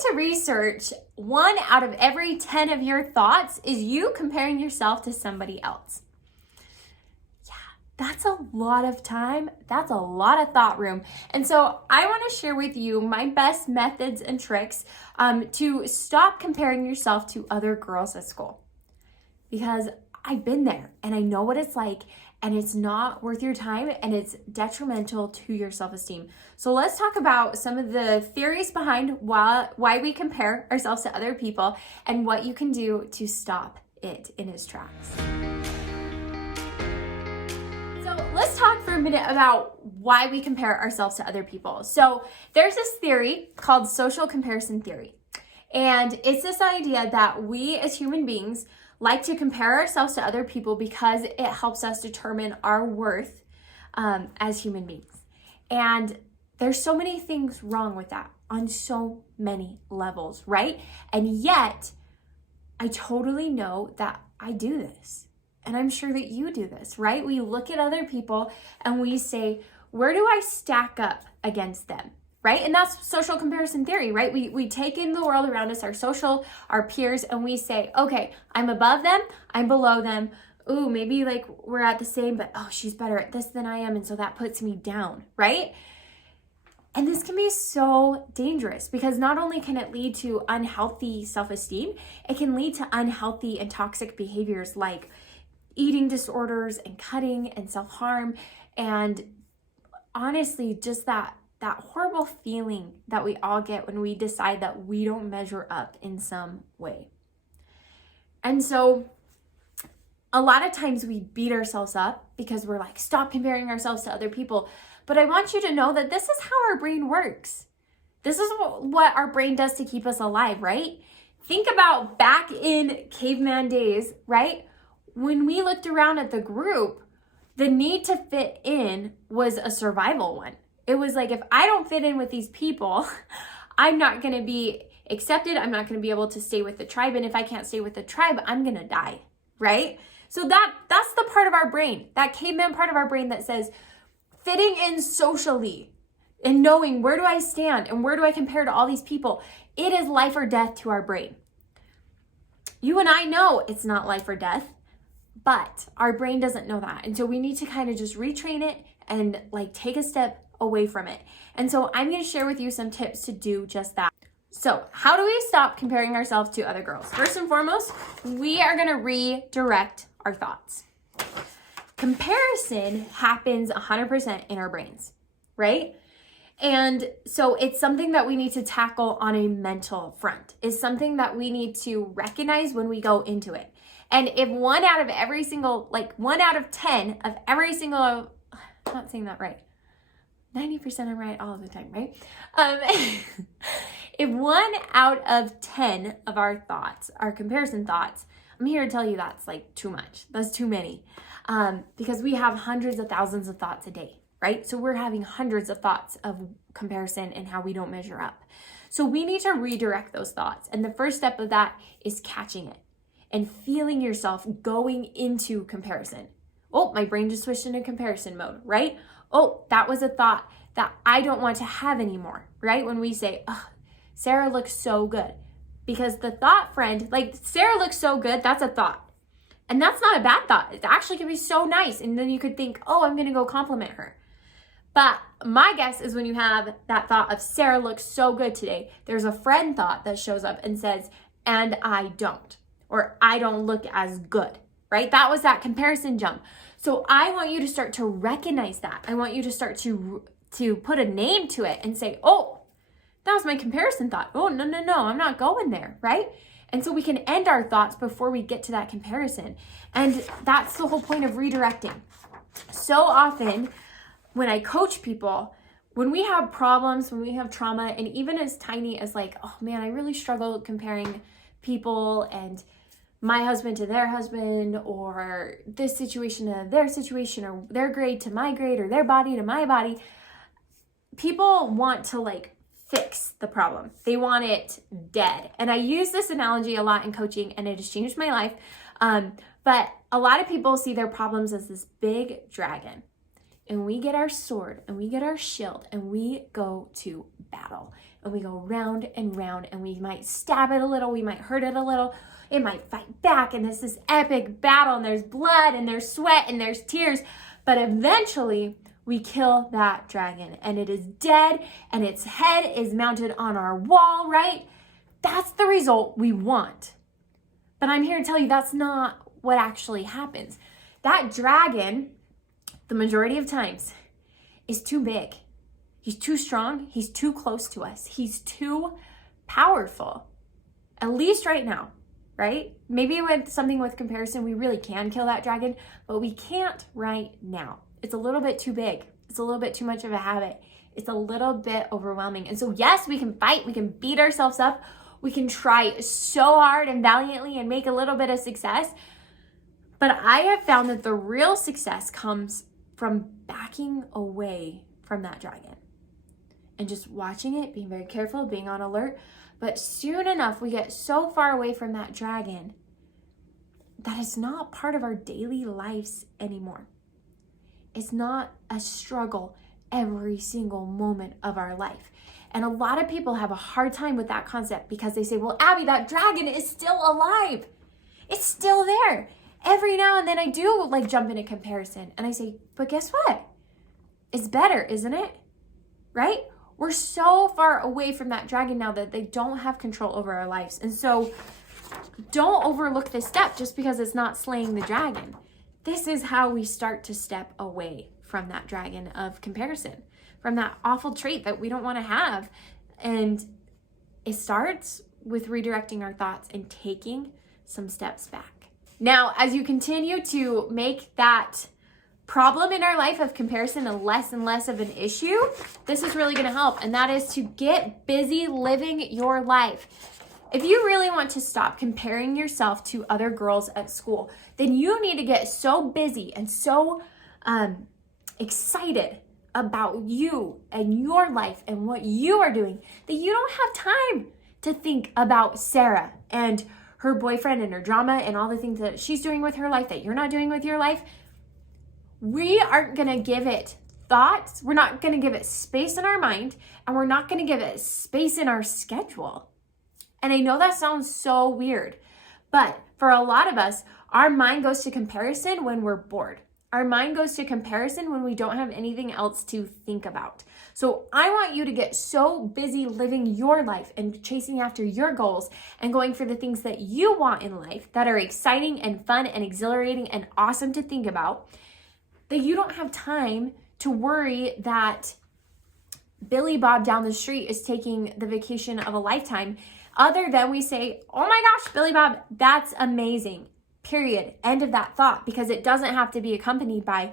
to research, 1 out of every 10 of your thoughts is you comparing yourself to somebody else. Yeah, that's a lot of time. That's a lot of thought room. And so I want to share with you my best methods and tricks to stop comparing yourself to other girls at school. Because I've been there and I know what it's like, and it's not worth your time and it's detrimental to your self-esteem. So let's talk about some of the theories behind why we compare ourselves to other people and what you can do to stop it in its tracks. So let's talk for a minute about why we compare ourselves to other people. So there's this theory called social comparison theory. And it's this idea that we as human beings like to compare ourselves to other people because it helps us determine our worth as human beings. And there's so many things wrong with that on so many levels, right? And yet, I totally know that I do this. And I'm sure that you do this, right? We look at other people and we say, where do I stack up against them? Right? And that's social comparison theory, right? We take in the world around us, our peers, and we say, okay, I'm above them, I'm below them. Ooh, maybe like we're at the same, but oh, she's better at this than I am. And so that puts me down, right? And this can be so dangerous because not only can it lead to unhealthy self-esteem, it can lead to unhealthy and toxic behaviors like eating disorders and cutting and self-harm. And honestly, just that horrible feeling that we all get when we decide that we don't measure up in some way. And so a lot of times we beat ourselves up because we're like, stop comparing ourselves to other people. But I want you to know that this is how our brain works. This is what our brain does to keep us alive, right? Think about back in caveman days, right? When we looked around at the group, the need to fit in was a survival one. It was like, if I don't fit in with these people, I'm not going to be accepted. I'm not going to be able to stay with the tribe. And if I can't stay with the tribe, I'm going to die, right? So that's the part of our brain, that caveman part of our brain that says fitting in socially and knowing where do I stand and where do I compare to all these people. It is life or death to our brain. You and I know it's not life or death, but our brain doesn't know that. And so we need to kind of just retrain it and like take a step away from it. And so I'm going to share with you some tips to do just that. So how do we stop comparing ourselves to other girls? First and foremost, we are going to redirect our thoughts. Comparison happens 100% in our brains, right? And so it's something that we need to tackle on a mental front. It's something that we need to recognize when we go into it. And if 1 out of 10 of every single, I'm not saying that right. 90% I'm right all of the time, right? If 1 out of 10 of our thoughts, our comparison thoughts, I'm here to tell you that's like too much. That's too many. Because we have hundreds of thousands of thoughts a day, right? So we're having hundreds of thoughts of comparison and how we don't measure up. So we need to redirect those thoughts. And the first step of that is catching it and feeling yourself going into comparison. Oh, my brain just switched into comparison mode, right? Oh, that was a thought that I don't want to have anymore, right? When we say, oh, Sarah looks so good. Because the thought, friend, like Sarah looks so good, that's a thought. And that's not a bad thought. It actually can be so nice. And then you could think, oh, I'm going to go compliment her. But my guess is when you have that thought of Sarah looks so good today, there's a friend thought that shows up and says, and I don't, or I don't look as good, right? That was that comparison jump. So I want you to start to recognize that. I want you to start to put a name to it and say, oh, that was my comparison thought. Oh, no, I'm not going there, right? And so we can end our thoughts before we get to that comparison. And that's the whole point of redirecting. So often when I coach people, when we have problems, when we have trauma, and even as tiny as like, oh man, I really struggle comparing people and my husband to their husband, or this situation to their situation, or their grade to my grade, or their body to my body. People want to like fix the problem. They want it dead. And I use this analogy a lot in coaching, and it has changed my life. But a lot of people see their problems as this big dragon. And we get our sword and we get our shield and we go to battle. and we go round and round, and we might stab it a little, we might hurt it a little, it might fight back, and this epic battle, and there's blood, and there's sweat, and there's tears, but eventually we kill that dragon, and it is dead, and its head is mounted on our wall, right? That's the result we want. But I'm here to tell you that's not what actually happens. That dragon, the majority of times, is too big. He's too strong. He's too close to us. He's too powerful, at least right now, right? Maybe with something with comparison, we really can kill that dragon, but we can't right now. It's a little bit too big. It's a little bit too much of a habit. It's a little bit overwhelming. And so yes, we can fight. We can beat ourselves up. We can try so hard and valiantly and make a little bit of success. But I have found that the real success comes from backing away from that dragon and just watching it, being very careful, being on alert. But soon enough, we get so far away from that dragon that it's not part of our daily lives anymore. It's not a struggle every single moment of our life. And a lot of people have a hard time with that concept because they say, well, Abbi, that dragon is still alive. It's still there. Every now and then I do like jump into comparison and I say, but guess what? It's better, isn't it? Right? We're so far away from that dragon now that they don't have control over our lives. And so don't overlook this step just because it's not slaying the dragon. This is how we start to step away from that dragon of comparison, from that awful trait that we don't want to have. And it starts with redirecting our thoughts and taking some steps back. Now, as you continue to make that problem in our life of comparison and less of an issue, this is really going to help. And that is to get busy living your life. If you really want to stop comparing yourself to other girls at school, then you need to get so busy and so excited about you and your life and what you are doing that you don't have time to think about Sarah and her boyfriend and her drama and all the things that she's doing with her life that you're not doing with your life. We aren't going to give it thoughts. We're not going to give it space in our mind, and we're not going to give it space in our schedule. And I know that sounds so weird, but for a lot of us, our mind goes to comparison when we're bored. Our mind goes to comparison when we don't have anything else to think about. So I want you to get so busy living your life and chasing after your goals and going for the things that you want in life that are exciting and fun and exhilarating and awesome to think about, that you don't have time to worry that Billy Bob down the street is taking the vacation of a lifetime, other than we say, oh my gosh, Billy Bob, that's amazing. Period. End of that thought, because it doesn't have to be accompanied by,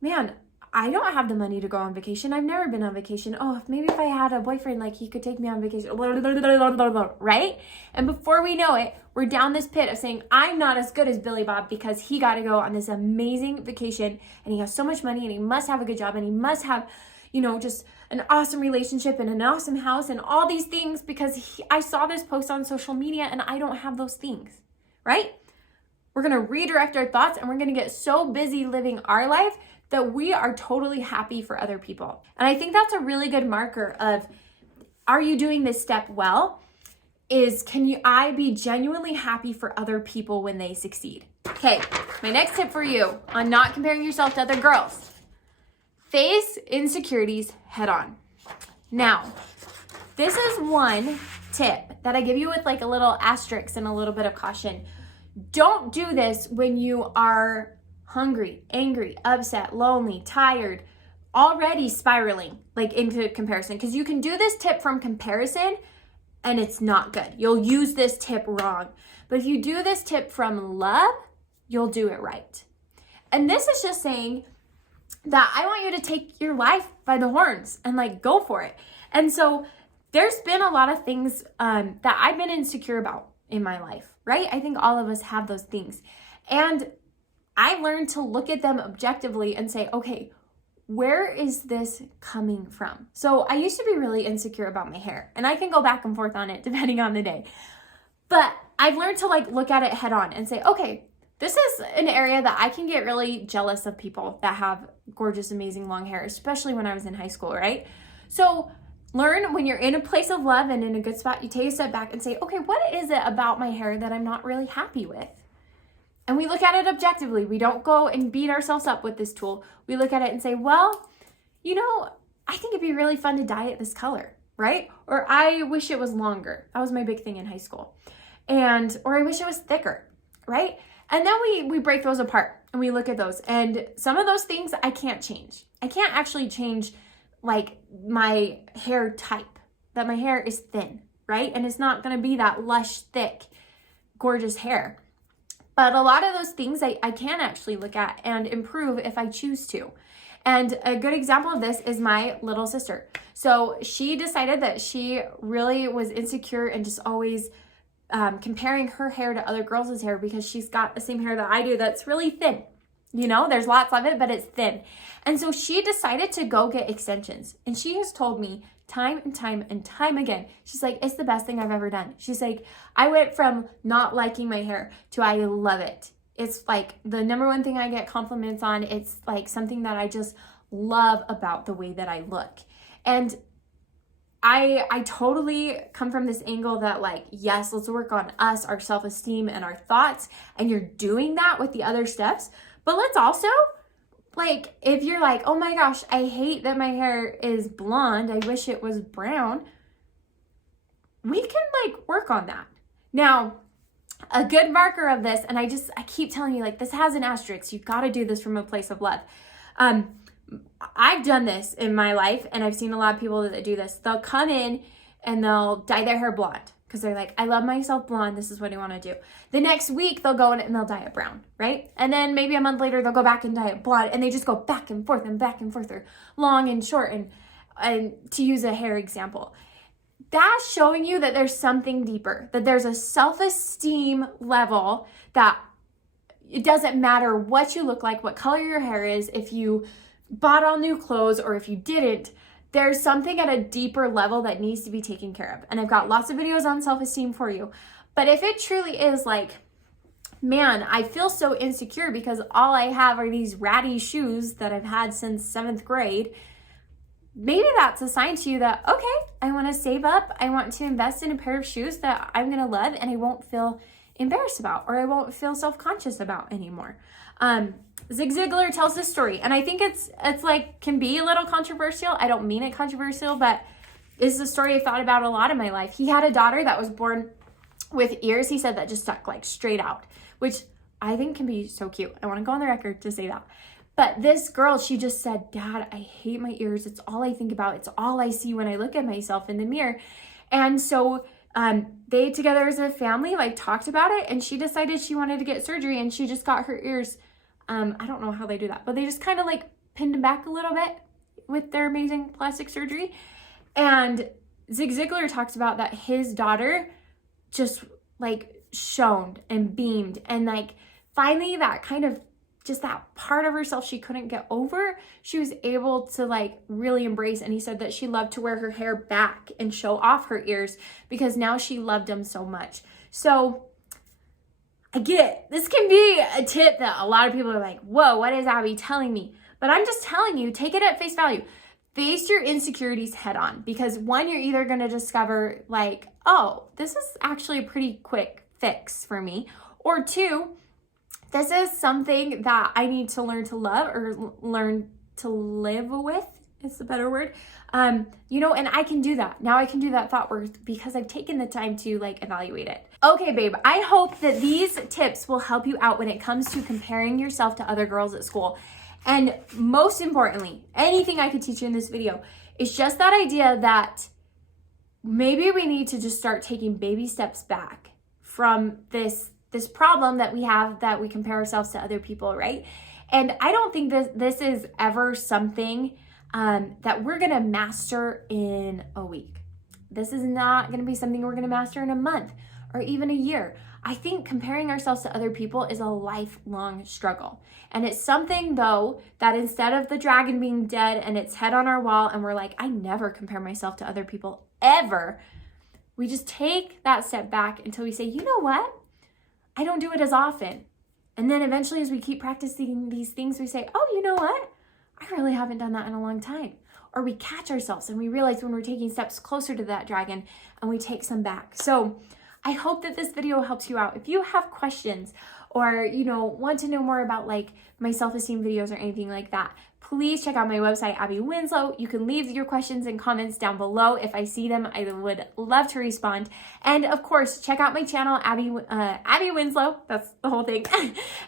man, I don't have the money to go on vacation. I've never been on vacation. Oh, maybe if I had a boyfriend, like he could take me on vacation, right? And before we know it, we're down this pit of saying, I'm not as good as Billy Bob because he got to go on this amazing vacation and he has so much money and he must have a good job and he must have, just an awesome relationship and an awesome house and all these things because I saw this post on social media and I don't have those things, right? We're going to redirect our thoughts and we're going to get so busy living our life that we are totally happy for other people. And I think that's a really good marker of, are you doing this step well? I be genuinely happy for other people when they succeed? Okay, my next tip for you on not comparing yourself to other girls. Face insecurities head on. Now, this is one tip that I give you with like a little asterisk and a little bit of caution. Don't do this when you are hungry, angry, upset, lonely, tired, already spiraling like into comparison, because you can do this tip from comparison and it's not good. You'll use this tip wrong. But if you do this tip from love, you'll do it right. And this is just saying that I want you to take your life by the horns and like go for it. And so there's been a lot of things that I've been insecure about in my life, right? I think all of us have those things. And I learned to look at them objectively and say, okay, where is this coming from? So I used to be really insecure about my hair, and I can go back and forth on it depending on the day. But I've learned to like look at it head on and say, okay, this is an area that I can get really jealous of people that have gorgeous, amazing long hair, especially when I was in high school, right? So learn when you're in a place of love and in a good spot, you take a step back and say, okay, what is it about my hair that I'm not really happy with? And we look at it objectively. We don't go and beat ourselves up with this tool. We look at it and say, well, you know, I think it'd be really fun to dye it this color, right? Or I wish it was longer. That was my big thing in high school. Or I wish it was thicker, right? And then we break those apart and we look at those. And some of those things I can't change. I can't actually change like my hair type, that my hair is thin, right? And it's not gonna be that lush, thick, gorgeous hair. But a lot of those things I can actually look at and improve if I choose to. And a good example of this is my little sister. So she decided that she really was insecure and just always comparing her hair to other girls' hair because she's got the same hair that I do that's really thin. You know, there's lots of it, but it's thin. And so she decided to go get extensions. And she has told me time and time and time again, she's like, it's the best thing I've ever done. She's like, I went from not liking my hair to I love it. It's like the number one thing I get compliments on. It's like something that I just love about the way that I look. And I totally come from this angle that like, yes, let's work on us, our self-esteem and our thoughts. And you're doing that with the other steps. But let's also, like, if you're like, oh my gosh, I hate that my hair is blonde, I wish it was brown, we can like work on that. Now, a good marker of this, and I keep telling you, like, this has an asterisk. You've got to do this from a place of love. I've done this in my life, and I've seen a lot of people that do this. They'll come in and they'll dye their hair blonde because they're like, I love myself blonde. This is what I want to do. The next week, they'll go in and they'll dye it brown, right? And then maybe a month later, they'll go back and dye it blonde, and they just go back and forth, or long and short, and to use a hair example. That's showing you that there's something deeper, that there's a self-esteem level that it doesn't matter what you look like, what color your hair is, if you bought all new clothes or if you didn't, there's something at a deeper level that needs to be taken care of. And I've got lots of videos on self-esteem for you. But if it truly is like, man, I feel so insecure because all I have are these ratty shoes that I've had since 7th grade, maybe that's a sign to you that, okay, I want to save up. I want to invest in a pair of shoes that I'm going to love and I won't feel embarrassed about, or I won't feel self-conscious about anymore. Zig Ziglar tells this story, and I think it's like, can be a little controversial. I don't mean it controversial, but this is a story I've thought about a lot in my life. He had a daughter that was born with ears, he said, that just stuck like straight out, which I think can be so cute. I want to go on the record to say that. But this girl, she just said, Dad, I hate my ears. It's all I think about. It's all I see when I look at myself in the mirror. And so they together as a family like talked about it, and she decided she wanted to get surgery, and she just got her ears. I don't know how they do that, but they just kind of like pinned them back a little bit with their amazing plastic surgery. And Zig Ziglar talks about that his daughter just like shone and beamed, and like finally that kind of just that part of herself she couldn't get over, she was able to like really embrace. And he said that she loved to wear her hair back and show off her ears because now she loved them so much. So I get it. This can be a tip that a lot of people are like, whoa, what is Abbi telling me? But I'm just telling you, take it at face value. Face your insecurities head on, because one, you're either going to discover like, oh, this is actually a pretty quick fix for me. Or two, this is something that I need to learn to love or learn to live with. It's a better word. And I can do that. Now I can do that thought work because I've taken the time to like evaluate it. Okay, babe, I hope that these tips will help you out when it comes to comparing yourself to other girls at school. And most importantly, anything I could teach you in this video is just that idea that maybe we need to just start taking baby steps back from this problem that we have, that we compare ourselves to other people, right? And I don't think this is ever something that we're gonna master in a week. This is not gonna be something we're gonna master in a month or even a year. I think comparing ourselves to other people is a lifelong struggle. And it's something, though, that instead of the dragon being dead and its head on our wall and we're like, I never compare myself to other people ever, we just take that step back until we say, you know what? I don't do it as often. And then eventually, as we keep practicing these things, we say, oh, you know what? I really haven't done that in a long time. or we catch ourselves and we realize when we're taking steps closer to that dragon and we take some back. So I hope that this video helps you out. If you have questions or, want to know more about like my self-esteem videos or anything like that, please check out my website, Abbi Winslow. You can leave your questions and comments down below. If I see them, I would love to respond. And of course, check out my channel, Abbi Winslow. That's the whole thing.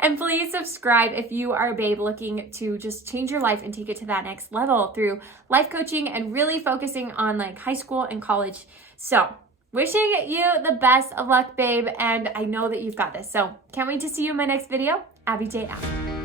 And please subscribe if you are a babe looking to just change your life and take it to that next level through life coaching and really focusing on like high school and college. So wishing you the best of luck, babe. And I know that you've got this. So can't wait to see you in my next video. Abbi J out.